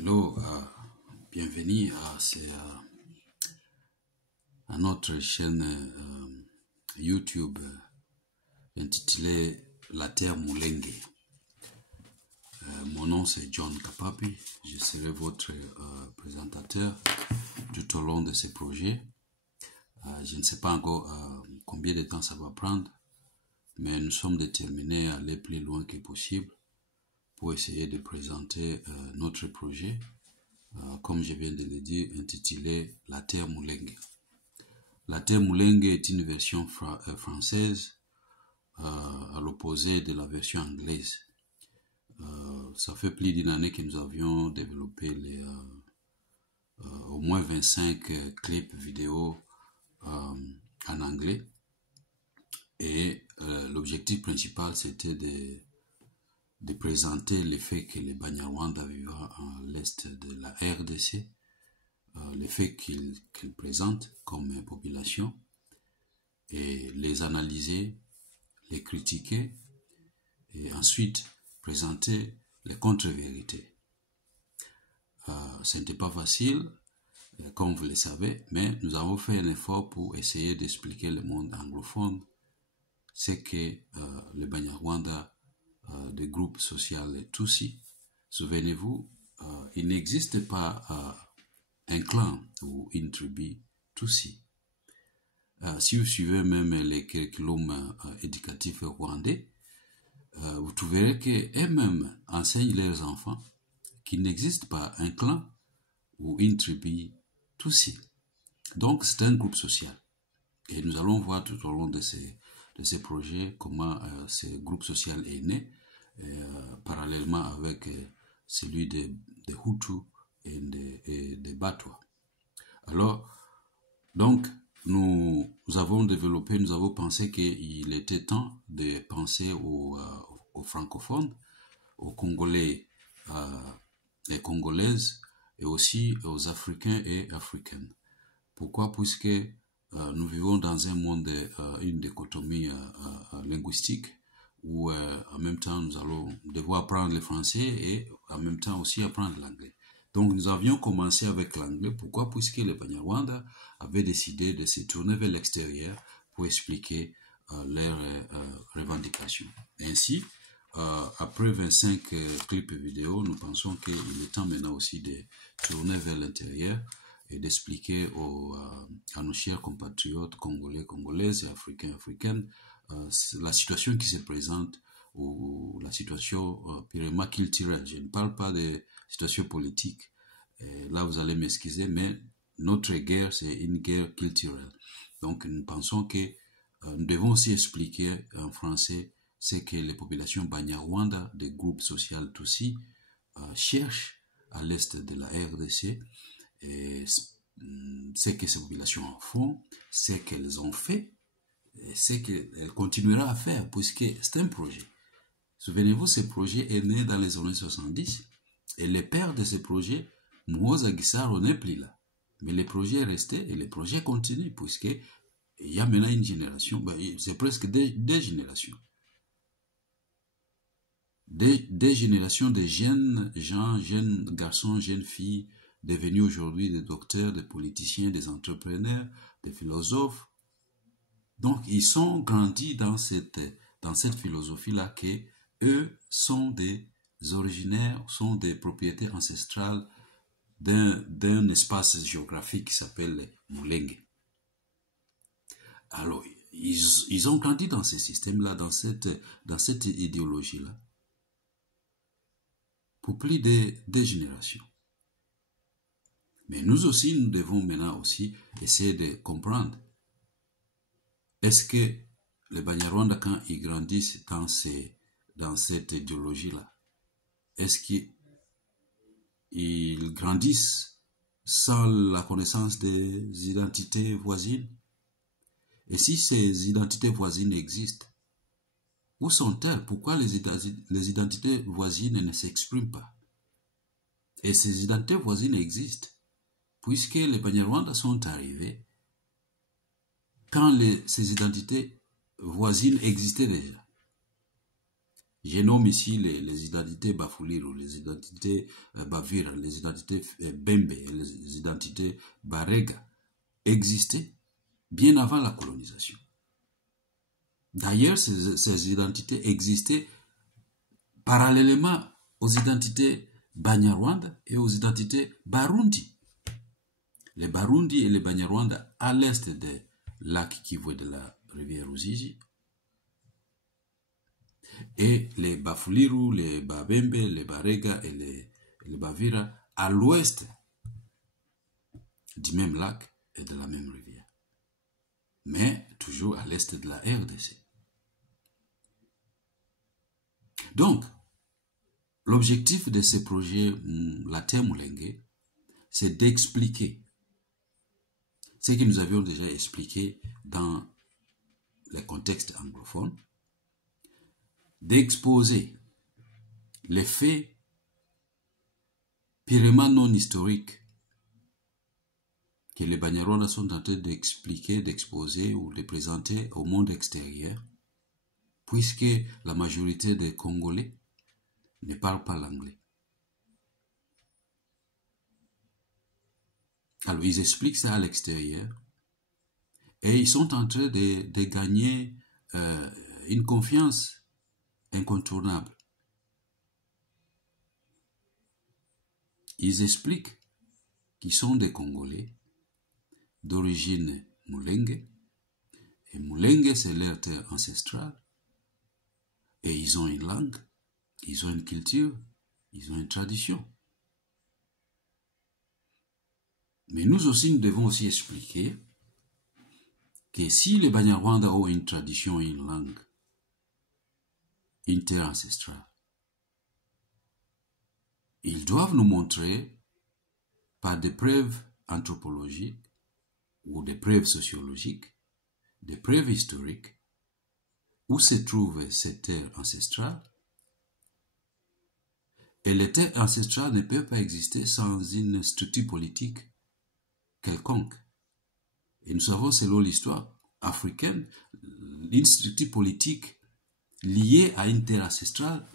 Hello, bienvenue à notre chaîne YouTube intitulée La Terre Mulenge. Mon nom c'est John Kapapi, je serai votre présentateur tout au long de ce projet. Je ne sais pas encore combien de temps ça va prendre, mais nous sommes déterminés à aller plus loin que possible pour essayer de présenter notre projet, comme je viens de le dire, intitulé La Terre Mulenge. La Terre Mulenge est une version française à l'opposé de la version anglaise. Ça fait plus d'une année que nous avions développé au moins 25 clips vidéo en anglais. Et l'objectif principal, c'était de présenter le fait que les Banyarwanda vivant à l'est de la RDC, les faits qu'ils présentent comme population, et les analyser, les critiquer, et ensuite présenter les contre-vérités. Ce n'était pas facile, comme vous le savez, mais nous avons fait un effort pour essayer d'expliquer le monde anglophone ce que les Banyarwanda de groupe social Tutsi. Souvenez-vous, il n'existe pas un clan ou une tribu Tutsi. Si vous suivez même les curriculums éducatifs rwandais, vous trouverez qu'eux-mêmes enseignent leurs enfants qu'il n'existe pas un clan ou une tribu Tutsi. Donc c'est un groupe social. Et nous allons voir tout au long de ces projets comment ce groupe social est né, parallèlement avec celui des Hutus et des Batwa. Alors, donc, nous avons développé, nous avons pensé qu'il était temps de penser aux francophones, aux Congolais et Congolaises, et aussi aux Africains et Africaines. Pourquoi? Puisque nous vivons dans un monde, une dichotomie linguistique, où en même temps nous allons devoir apprendre le français et en même temps aussi apprendre l'anglais. Donc nous avions commencé avec l'anglais. Pourquoi? Puisque les Banyarwanda avaient décidé de se tourner vers l'extérieur pour expliquer leurs revendications. Ainsi, après 25 clips vidéo, nous pensons qu'il est temps maintenant aussi de tourner vers l'intérieur et d'expliquer à nos chers compatriotes congolais, congolaises et africains, africaines la situation qui se présente ou la situation purement culturelle. Je ne parle pas de situation politique. Là, vous allez m'excuser, mais notre guerre, c'est une guerre culturelle. Donc, nous pensons que nous devons aussi expliquer en français ce que les populations Banyarwanda des groupes sociaux Tutsi cherchent à l'est de la RDC. Et ce que ces populations en font, ce qu'elles ont fait, et ce qu'elles continueront à faire, puisque c'est un projet. Souvenez-vous, ce projet est né dans les années 70, et le père de ce projet, Muhoza Gisaro, n'est plus là. Mais le projet est resté, et le projet continue, puisqu'il y a maintenant une génération, c'est presque des générations. Des générations de jeunes gens, jeunes garçons, jeunes filles, devenus aujourd'hui des docteurs, des politiciens, des entrepreneurs, des philosophes. Donc, ils sont grandis dans cette philosophie-là que eux sont des originaires, sont des propriétaires ancestrales d'un espace géographique qui s'appelle Mulenge. Alors, ils ont grandi dans ce système-là, dans cette idéologie-là, pour plus de 2 générations. Mais nous aussi, nous devons maintenant aussi essayer de comprendre. Est-ce que les Banyarwanda, quand ils grandissent dans cette idéologie-là, est-ce qu'ils grandissent sans la connaissance des identités voisines? Et si ces identités voisines existent, où sont-elles? Pourquoi les identités voisines ne s'expriment pas? Et ces identités voisines existent, puisque les Banyarwanda sont arrivés quand ces identités voisines existaient déjà. Je nomme ici les identités Bafuliru, les identités Bavira, les identités Bembe, les identités Barega existaient bien avant la colonisation. D'ailleurs, ces identités existaient parallèlement aux identités Banyarwanda et aux identités Barundi. Les Barundi et les Banyarwanda à l'est des lacs Kivu et de la rivière Ruzizi, et les Bafuliru, les Babembe, les Barega et les Bavira à l'ouest du même lac et de la même rivière. Mais toujours à l'est de la RDC. Donc, l'objectif de ce projet Latin Mulenge, c'est d'expliquer ce que nous avions déjà expliqué dans les contextes anglophones, d'exposer les faits purement non historiques que les Banyarwanda sont en train d'expliquer, d'exposer ou de présenter au monde extérieur, puisque la majorité des Congolais ne parlent pas l'anglais. Alors, ils expliquent ça à l'extérieur et ils sont en train de gagner une confiance incontournable. Ils expliquent qu'ils sont des Congolais d'origine Mulenge, et Mulenge c'est leur terre ancestrale, et ils ont une langue, ils ont une culture, ils ont une tradition. Mais nous aussi, nous devons aussi expliquer que si les Banyarwanda ont une tradition, une langue, une terre ancestrale, ils doivent nous montrer par des preuves anthropologiques ou des preuves sociologiques, des preuves historiques, où se trouve cette terre ancestrale. Et les terres ancestrales ne peuvent pas exister sans une structure politique quelconque. Et nous savons, selon l'histoire africaine, une structure politique liée à une terre ancestrale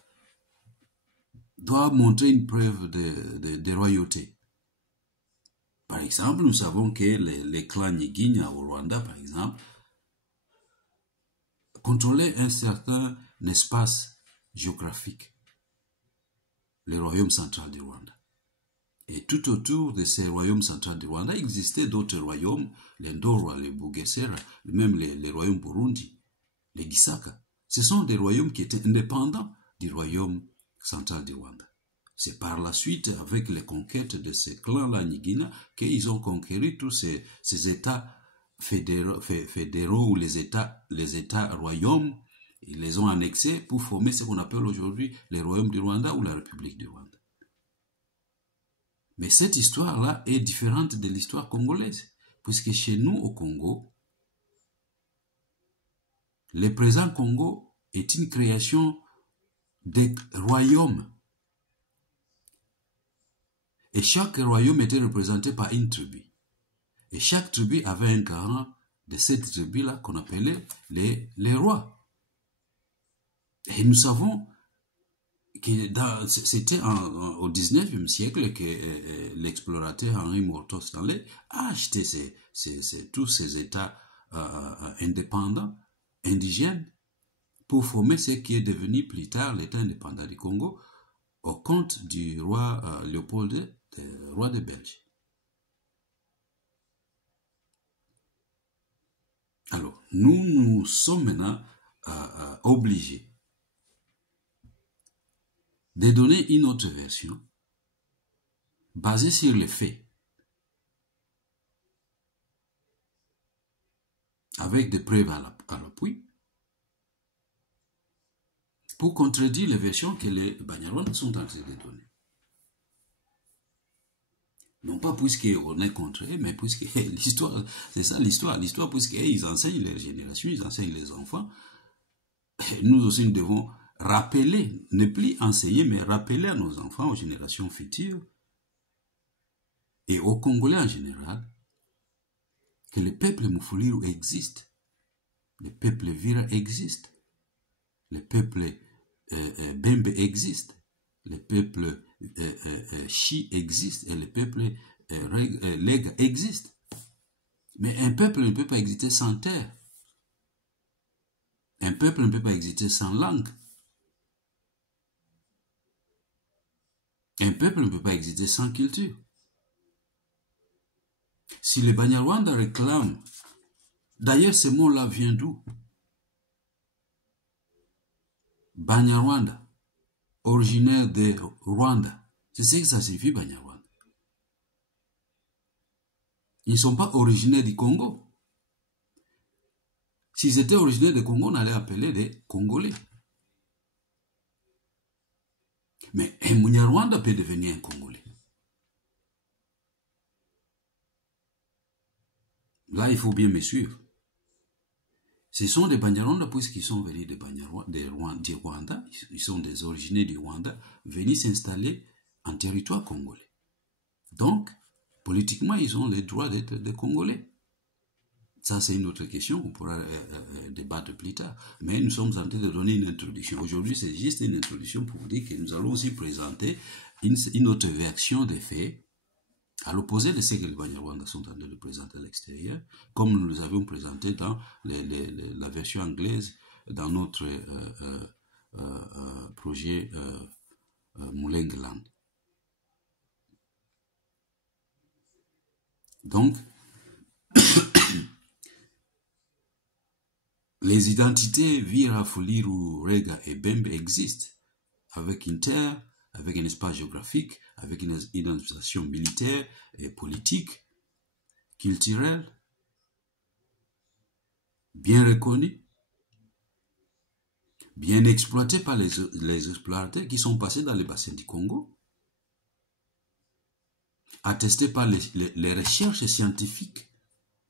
doit montrer une preuve de royauté. Par exemple, nous savons que les clans Nyiginya au Rwanda, par exemple, contrôlaient un certain espace géographique, le royaume central du Rwanda. Et tout autour de ces royaumes centraux du Rwanda existaient d'autres royaumes, les Ndorwa, les Bugesera, même les royaumes Burundi, les Gisaka. Ce sont des royaumes qui étaient indépendants du royaume central du Rwanda. C'est par la suite, avec les conquêtes de ces clans-là Nyiginya, qu'ils ont conquéri tous ces États fédéraux ou les États royaumes. Ils les ont annexés pour former ce qu'on appelle aujourd'hui les royaumes du Rwanda ou la République du Rwanda. Mais cette histoire-là est différente de l'histoire congolaise, puisque chez nous au Congo, le présent Congo est une création des royaumes. Et chaque royaume était représenté par une tribu. Et chaque tribu avait un garant de cette tribu-là qu'on appelait les rois. Et nous savons que c'était au 19e siècle que l'explorateur Henri Morton Stanley a acheté tous ces États indépendants, indigènes, pour former ce qui est devenu plus tard l'État indépendant du Congo, au compte du roi Léopold, roi des Belges. Alors, nous sommes maintenant obligés de donner une autre version basée sur les faits, avec des preuves à l'appui, pour contredire les versions que les Banyarwanda sont en train de donner. Non pas puisqu'on est contre eux, mais puisque l'histoire, c'est ça l'histoire. L'histoire, puisqu'ils enseignent les générations, ils enseignent les enfants. Nous aussi, nous devons rappeler, ne plus enseigner, mais rappeler à nos enfants, aux générations futures, et aux Congolais en général, que le peuple Mufuliro existe, le peuple Vira existe, le peuple Bembe existe, le peuple Chi existe et le peuple Lega existe. Mais un peuple ne peut pas exister sans terre. Un peuple ne peut pas exister sans langue. Un peuple ne peut pas exister sans culture. Si les Banyarwanda réclament, d'ailleurs ce mot-là vient d'où? Banyarwanda, originaire de Rwanda. C'est ce que ça signifie Banyarwanda. Ils ne sont pas originaires du Congo. S'ils étaient originaires du Congo, on allait appeler des Congolais. Mais un Munyarwanda peut devenir un Congolais. Là, il faut bien me suivre. Ce sont des Banyarwanda puisqu'ils sont venus du Rwanda, ils sont des originaires du Rwanda, venus s'installer en territoire congolais. Donc, politiquement, ils ont le droit d'être des Congolais. Ça, c'est une autre question qu'on pourra débattre plus tard. Mais nous sommes en train de donner une introduction. Aujourd'hui, c'est juste une introduction pour vous dire que nous allons aussi présenter une autre version des faits, à l'opposé de ce que les Banyarwanda sont en train de présenter à l'extérieur, comme nous les avions présenté dans la version anglaise, dans notre projet Mulengland. Donc, les identités Vira, Fuliru, Rega et Bembe existent, avec une terre, avec un espace géographique, avec une identification militaire et politique, culturelle, bien reconnue, bien exploitée par les explorateurs qui sont passés dans les bassins du Congo, attestée par les recherches scientifiques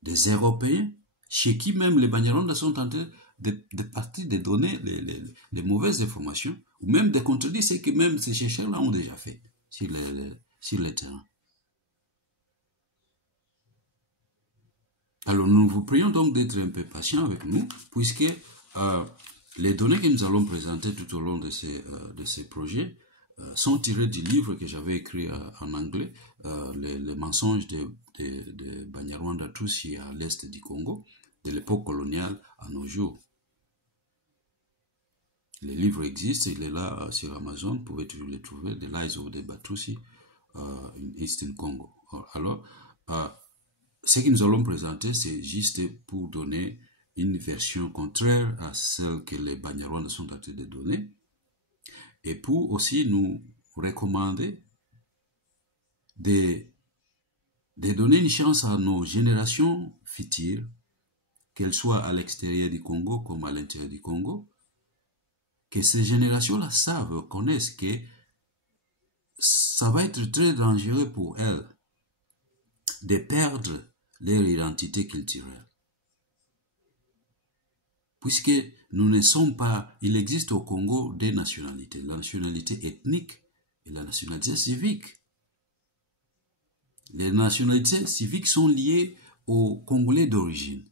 des Européens, chez qui même les Banyarwanda sont en train de partir de donner les mauvaises informations, ou même de contredire ce que même ces chercheurs-là ont déjà fait sur le terrain. Alors nous vous prions donc d'être un peu patients avec nous, puisque les données que nous allons présenter tout au long de ces projets sont tirées du livre que j'avais écrit en anglais, les mensonges de Banyarwanda Tutsi à l'est du Congo, de l'époque coloniale à nos jours. Le livre existe, il est là sur Amazon, vous pouvez toujours le trouver, The Lies of the Batusi in Eastern Congo. Alors, ce que nous allons présenter, c'est juste pour donner une version contraire à celle que les Banyarwanda sont en train de donner, et pour aussi nous recommander de donner une chance à nos générations futures, qu'elles soient à l'extérieur du Congo comme à l'intérieur du Congo, que ces générations-là savent, connaissent que ça va être très dangereux pour elles de perdre leur identité culturelle. Puisque nous ne sommes pas, il existe au Congo deux nationalités, la nationalité ethnique et la nationalité civique. Les nationalités civiques sont liées aux Congolais d'origine.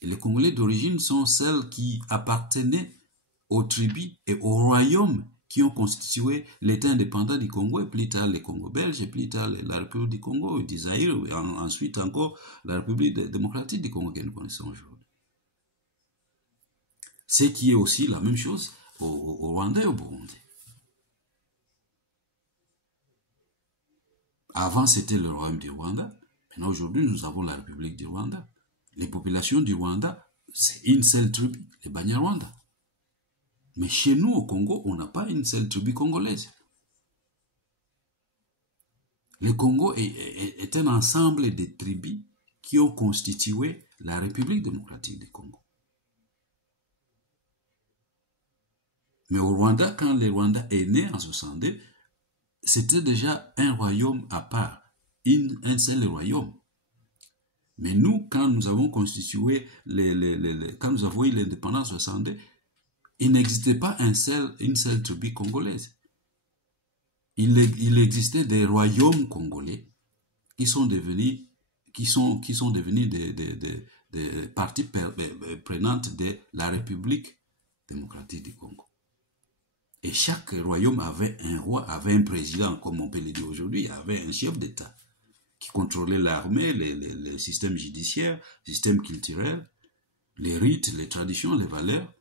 Et les Congolais d'origine sont celles qui appartenaient aux tribus et aux royaumes qui ont constitué l'État indépendant du Congo, et plus tard les Congo belges, et plus tard la République du Congo, et du Zaïre, et ensuite encore la République démocratique du Congo que nous connaissons aujourd'hui. Ce qui est aussi la même chose au Rwanda et au Burundi. Avant, c'était le royaume du Rwanda. Maintenant, aujourd'hui, nous avons la République du Rwanda. Les populations du Rwanda, c'est une seule tribu, les Banyarwanda. Mais chez nous, au Congo, on n'a pas une seule tribu congolaise. Le Congo est un ensemble de tribus qui ont constitué la République démocratique du Congo. Mais au Rwanda, quand le Rwanda est né en 62, c'était déjà un royaume à part, un seul royaume. Mais nous, quand nous avons constitué, quand nous avons eu l'indépendance en 62, il n'existait pas une seule tribu congolaise. Il existait des royaumes congolais qui sont devenus des parties prenantes de la République démocratique du Congo. Et chaque royaume avait un roi, avait un président, comme on peut le dire aujourd'hui, avait un chef d'État qui contrôlait l'armée, les systèmes judiciaires, les systèmes culturels, les rites, les traditions, les valeurs.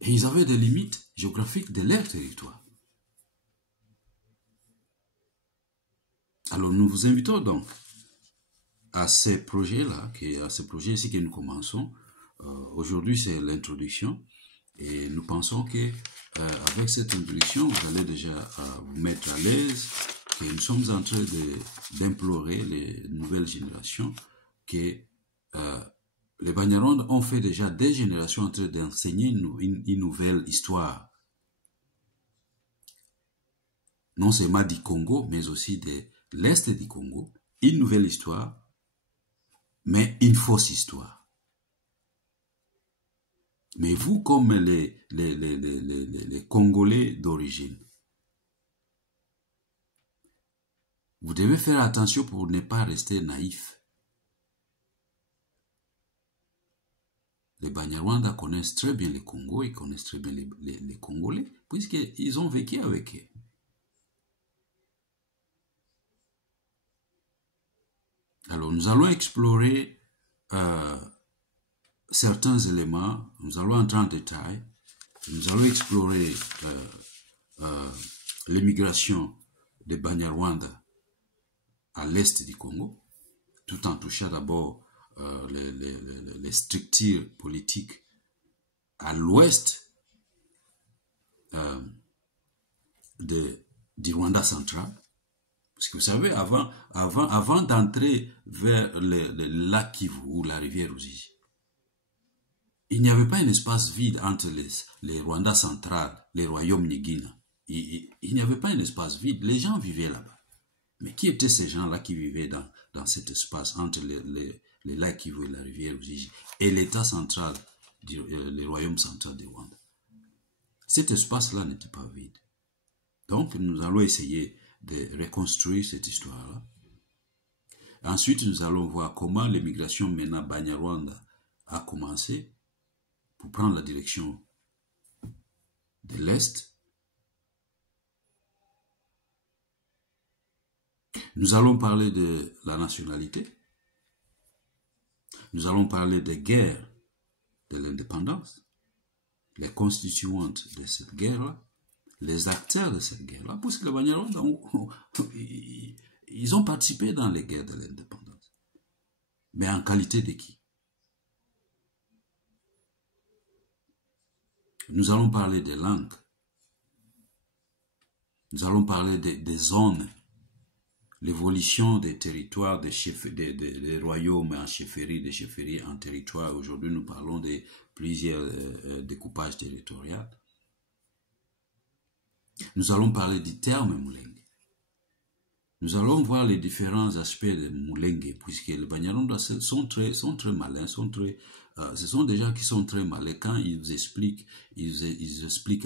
Et ils avaient des limites géographiques de leur territoire. Alors nous vous invitons donc à ces projets-là, à ces projets ici que nous commençons. Aujourd'hui, c'est l'introduction. Et nous pensons que avec cette introduction, vous allez déjà vous mettre à l'aise, que nous sommes en train d'implorer les nouvelles générations, que les Banyarwanda ont fait déjà des générations en train d'enseigner une nouvelle histoire. Non seulement du Congo, mais aussi de l'Est du Congo. Une nouvelle histoire, mais une fausse histoire. Mais vous, comme les Congolais d'origine, vous devez faire attention pour ne pas rester naïf. Les Banyarwanda connaissent très bien le Congo, ils connaissent très bien les Congolais, puisqu'ils ont vécu avec eux. Alors, nous allons explorer certains éléments, nous allons entrer en détail, nous allons explorer l'immigration des Banyarwanda à l'est du Congo, tout en touchant d'abord les structures politiques à l'ouest du Rwanda central. Parce que vous savez, avant d'entrer vers le lac Kivu ou la rivière Ruzizi, il n'y avait pas un espace vide entre les Rwanda central, les royaumes Nigina. Il n'y avait pas un espace vide. Les gens vivaient là-bas. Mais qui étaient ces gens-là qui vivaient dans cet espace entre les lacs Kivu et la rivière Ruzizi et l'état central, le royaume central du Rwanda? Cet espace-là n'était pas vide. Donc, nous allons essayer de reconstruire cette histoire-là. Ensuite, nous allons voir comment l'immigration MENA Banyarwanda a commencé pour prendre la direction de l'Est. Nous allons parler de la nationalité. Nous allons parler des guerres de l'indépendance, les constituantes de cette guerre-là, les acteurs de cette guerre-là, parce que les Banyarwanda, ils ont participé dans les guerres de l'indépendance. Mais en qualité de qui? Nous allons parler des langues. Nous allons parler des zones, l'évolution des territoires, des royaumes en chefferie, des chefferies en territoire. Aujourd'hui, nous parlons de plusieurs découpages territoriaux. Nous allons parler du terme Mulenge. Nous allons voir les différents aspects de Mulenge, puisque les Banyarwanda sont très malins, ce sont des gens qui sont très malins quand ils expliquent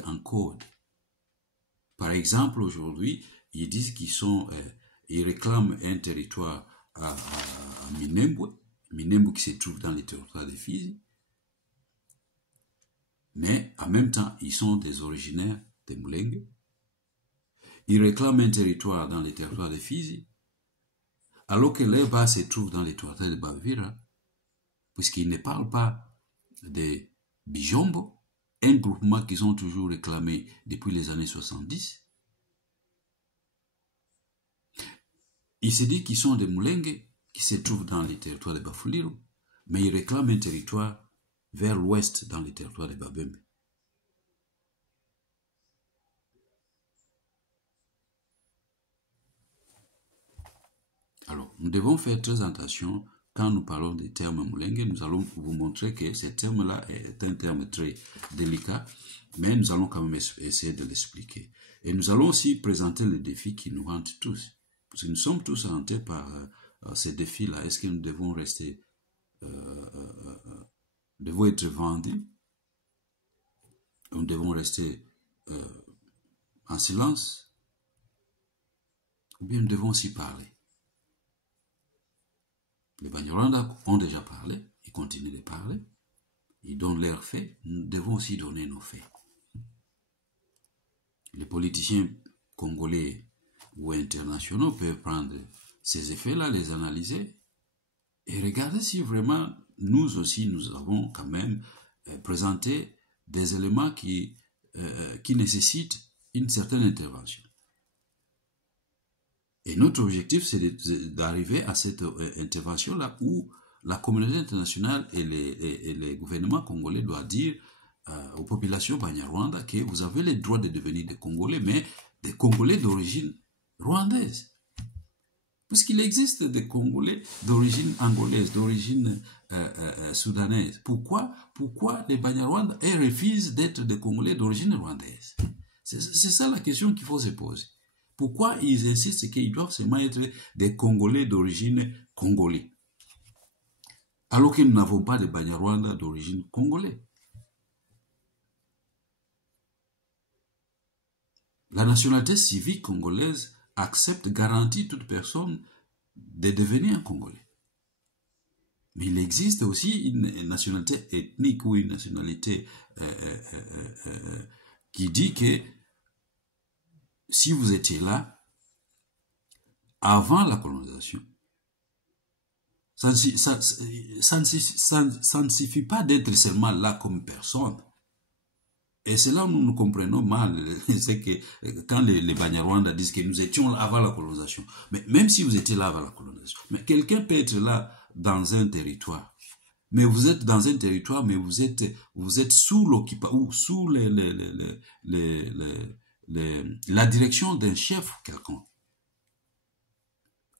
en code. Par exemple, aujourd'hui, ils disent ils réclament un territoire à Minembwe qui se trouve dans les territoires de Fizi, mais en même temps, ils sont des originaires de Mulenge. Ils réclament un territoire dans les territoires de Fizi, alors que leur base se trouve dans les territoires de Bavira, puisqu'ils ne parlent pas de Bijombo, un groupement qu'ils ont toujours réclamé depuis les années 70. Ils se disent qu'ils sont des Mulenge qui se trouvent dans les territoires de Bafuliro, mais ils réclament un territoire vers l'ouest dans les territoires de Babembe. Alors, nous devons faire très attention quand nous parlons des termes Mulenge. Nous allons vous montrer que ce terme-là est un terme très délicat, mais nous allons quand même essayer de l'expliquer. Et nous allons aussi présenter les défis qui nous hantent tous. Parce que nous sommes tous hantés par ces défis-là. Est-ce que nous devons rester, devons être vendus? Nous devons rester en silence? Ou bien nous devons aussi parler? Les Banyarwanda ont déjà parlé, ils continuent de parler, ils donnent leurs faits, nous devons aussi donner nos faits. Les politiciens congolais ou internationaux peuvent prendre ces effets-là, les analyser et regarder si vraiment nous aussi nous avons quand même présenté des éléments qui nécessitent une certaine intervention. Et notre objectif, c'est d'arriver à cette intervention-là où la communauté internationale et les gouvernements congolais doivent dire aux populations banyarwanda que vous avez le droit de devenir des Congolais, mais des Congolais d'origine rwandaise. Puisqu'il existe des Congolais d'origine angolaise, d'origine soudanaise. Pourquoi les Banyarwanda refusent d'être des Congolais d'origine rwandaise? C'est ça la question qu'il faut se poser. Pourquoi ils insistent qu'ils doivent seulement être des Congolais d'origine congolaise, alors que nous n'avons pas de Banyarwanda d'origine congolaise? La nationalité civique congolaise accepte, garantit toute personne de devenir un Congolais. Mais il existe aussi une nationalité ethnique ou une nationalité qui dit que si vous étiez là avant la colonisation, ça ne suffit pas d'être seulement là comme personne. Et c'est là où nous comprenons mal, c'est que quand les Banyarwanda disent que nous étions là avant la colonisation, mais même si vous étiez là avant la colonisation, mais quelqu'un peut être là dans un territoire, mais vous êtes dans un territoire, mais vous êtes sous l'occupation ou sous la direction d'un chef quelconque.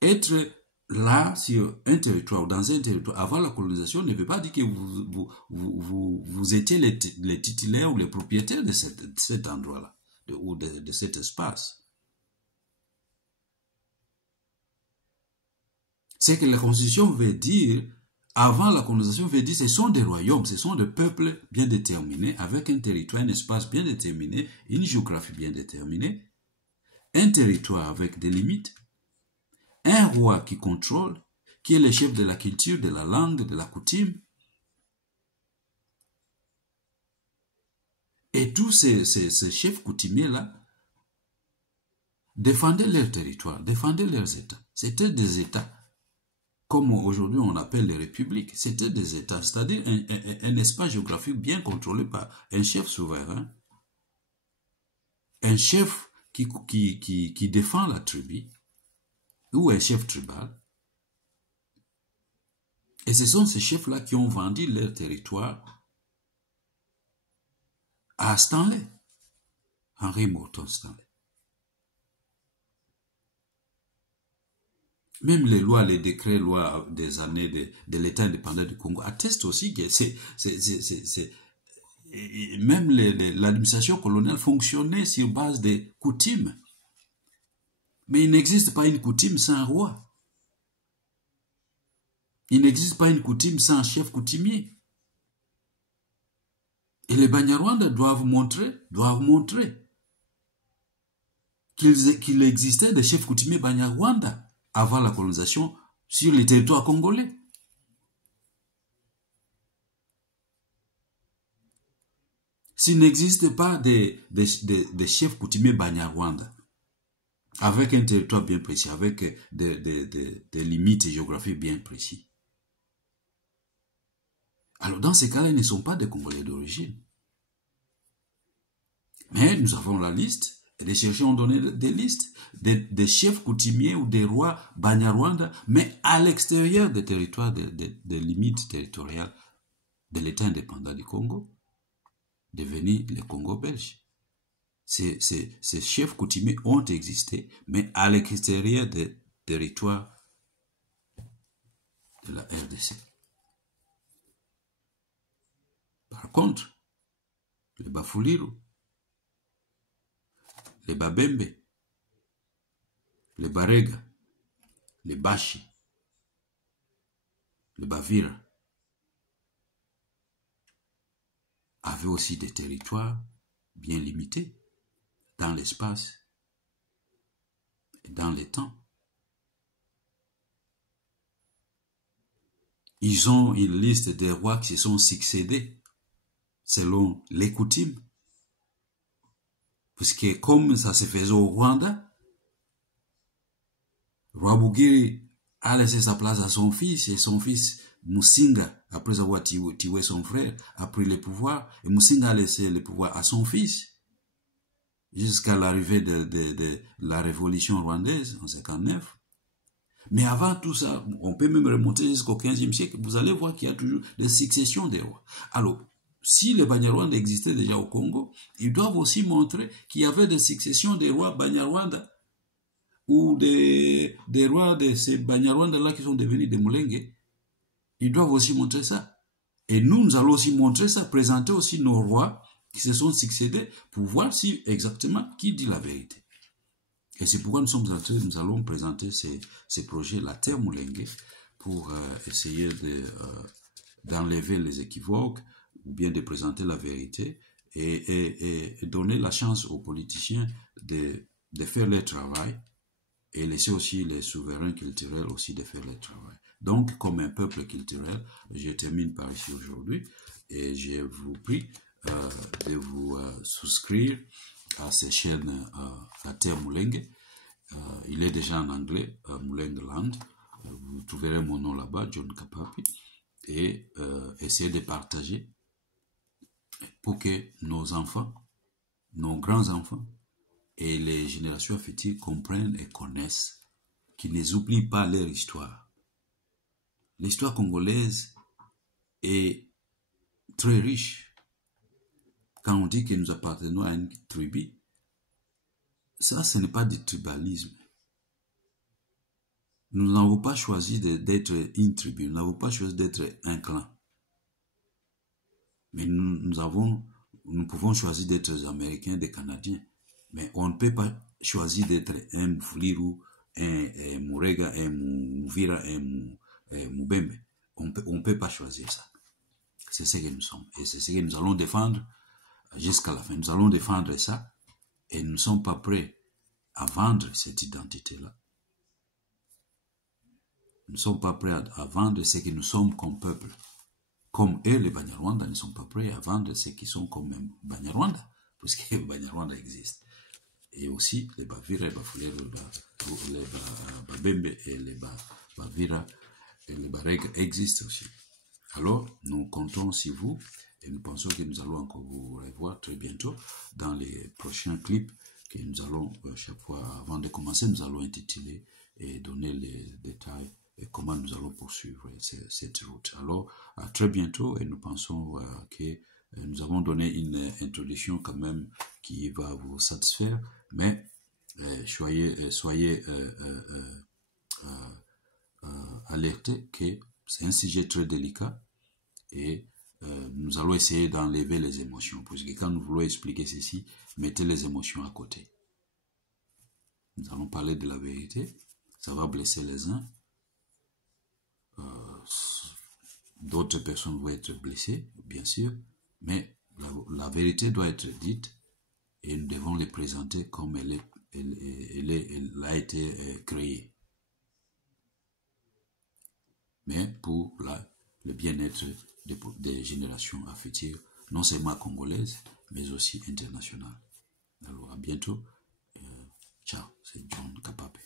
Être là sur un territoire ou dans un territoire avant la colonisation ne veut pas dire que vous étiez les titulaires ou les propriétaires de cet endroit-là ou de cet espace. C'est que la constitution veut dire, avant la colonisation veut dire, ce sont des royaumes, ce sont des peuples bien déterminés, avec un territoire, un espace bien déterminé, une géographie bien déterminée, un territoire avec des limites, un roi qui contrôle, qui est le chef de la culture, de la langue, de la coutume. Et tous ces chefs coutumiers-là défendaient leur territoire, défendaient leurs États. C'était des États, comme aujourd'hui on appelle les républiques. C'était des États, c'est-à-dire un espace géographique bien contrôlé par un chef souverain, un chef qui défend la tribu, ou un chef tribal. Et ce sont ces chefs-là qui ont vendu leur territoire à Stanley, Henry Morton Stanley. Même les lois, les décrets, lois des années de l'État indépendant du Congo attestent aussi que même l'administration coloniale fonctionnait sur base des coutumes. Mais il n'existe pas une coutume sans roi. Il n'existe pas une coutume sans chef coutumier. Et les Banyarwanda doivent montrer qu'il existait des chefs coutumiers Banyarwanda avant la colonisation sur les territoires congolais. S'il n'existe pas des chefs coutumiers Banyarwanda avec un territoire bien précis, avec des limites géographiques bien précises, alors dans ces cas-là, ils ne sont pas des Congolais d'origine. Mais nous avons la liste, et les chercheurs ont donné des listes des chefs coutumiers ou des rois Banyarwanda, mais à l'extérieur des territoires, des limites territoriales de l'État indépendant du Congo, devenus les Congo belges. Ces chefs coutumiers ont existé, mais à l'extérieur des territoires de la RDC. Par contre, les Bafuliru, les Babembe, les Barega, les Bashi, les Bavira avaient aussi des territoires bien limités dans l'espace et dans le temps. Ils ont une liste des rois qui se sont succédés selon les coutumes. Puisque comme ça se faisait au Rwanda, Rwabugiri a laissé sa place à son fils, et son fils, Musinga, après avoir tué son frère, a pris le pouvoir, et Musinga a laissé le pouvoir à son fils, jusqu'à l'arrivée de la révolution rwandaise en 59. Mais avant tout ça, on peut même remonter jusqu'au 15e siècle, vous allez voir qu'il y a toujours des successions des rois. Alors, si les Banyarwanda existaient déjà au Congo, ils doivent aussi montrer qu'il y avait des successions des rois Banyarwanda, ou des rois de ces Banyarwanda-là qui sont devenus des Mulenge. Ils doivent aussi montrer ça. Et nous allons aussi montrer ça, présenter aussi nos rois qui se sont succédés pour voir si exactement qui dit la vérité. Et c'est pourquoi nous allons présenter ces projets, la Terre Mulenge, pour essayer d'enlever les équivoques, ou bien de présenter la vérité, et donner la chance aux politiciens de faire leur travail, et laisser aussi les souverains culturels aussi de faire leur travail. Donc, comme un peuple culturel, je termine par ici aujourd'hui, et je vous prie de vous souscrire à ces chaînes La Terre Mulenge. Il est déjà en anglais, Mulenge Land. Vous trouverez mon nom là-bas, John Kapapi, et essayez de partager pour que nos enfants, nos grands-enfants et les générations futures comprennent et connaissent, qu'ils n'oublient pas leur histoire. L'histoire congolaise est très riche. Quand on dit que nous appartenons à une tribu, ça, ce n'est pas du tribalisme. Nous n'avons pas choisi d'être une tribu, nous n'avons pas choisi d'être un clan. Mais nous pouvons choisir d'être des Américains, des Canadiens. Mais on ne peut pas choisir d'être un Mfuliru, un Murega, un Muvira, un Mubembe. On ne peut pas choisir ça. C'est ce que nous sommes. Et c'est ce que nous allons défendre jusqu'à la fin. Nous allons défendre ça. Et nous ne sommes pas prêts à vendre cette identité-là. Nous ne sommes pas prêts à vendre ce que nous sommes comme peuple. Comme eux, les Banyarwanda ne sont pas prêts à vendre ce qui sont comme Banyarwanda, puisque les Banyarwanda existent. Et aussi, les Bavira, les Bafulero, les Babembe et les Bavira et les Bareg existent aussi. Alors, nous comptons sur vous et nous pensons que nous allons encore vous revoir très bientôt dans les prochains clips que nous allons, chaque fois, avant de commencer, nous allons intituler et donner les détails et comment nous allons poursuivre cette route. Alors, à très bientôt et nous pensons que nous avons donné une introduction quand même qui va vous satisfaire, mais soyez alertés que c'est un sujet très délicat et nous allons essayer d'enlever les émotions, parce que quand nous voulons expliquer ceci, mettez les émotions à côté. Nous allons parler de la vérité, ça va blesser les uns, d'autres personnes vont être blessées, bien sûr, mais la vérité doit être dite et nous devons les présenter comme elle a été créée. Mais pour le bien-être des générations à venir, non seulement congolaises, mais aussi internationales. Alors à bientôt. Ciao, c'est John Kapapi.